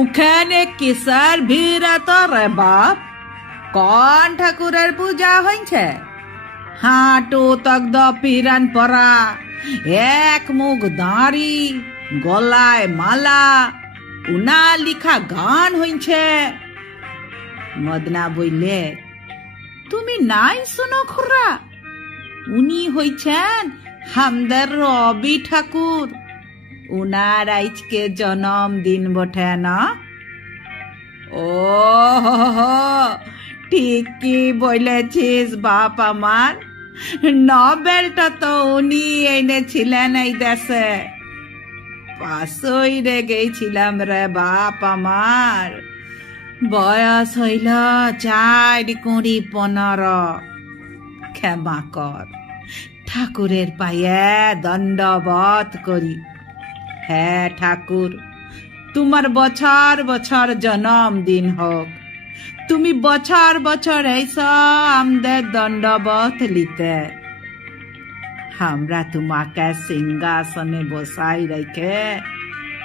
উখানে কিসের ভিড় এত রে বাপ? কোন ঠাকুরের পূজা হইছে? হাঁটু তগ্দ পিরান পরা, এক মুখ দাঁড়ি, গলায় মালা, উনা লিখা গান হইছে। মদনা বইলে, তুমি নাই শুনো খুড়া, উনি হইছেন হামদের রবি ঠাকুর। উনার আজকে জন্মদিন বটে না? ও ঠিকই বলেছিস বাপ আমার, নোবেলটা তো উনি এনেছিলেন এই দেশে। পাশই রে গেছিলাম রে বাপ আমার, বয়স হইল 4-15। ক্ষমা কর, ঠাকুরের পায়ে দণ্ডবত করি। হ্যাঁ ঠাকুর, তোমার বছর বছর জন্মদিন হোক। তুমি বছর বছর এইসা আমাদের দণ্ডবত লিতে। আমরা তোমাকে সিংহাসনে বসাই রেখে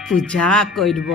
পূজা করব।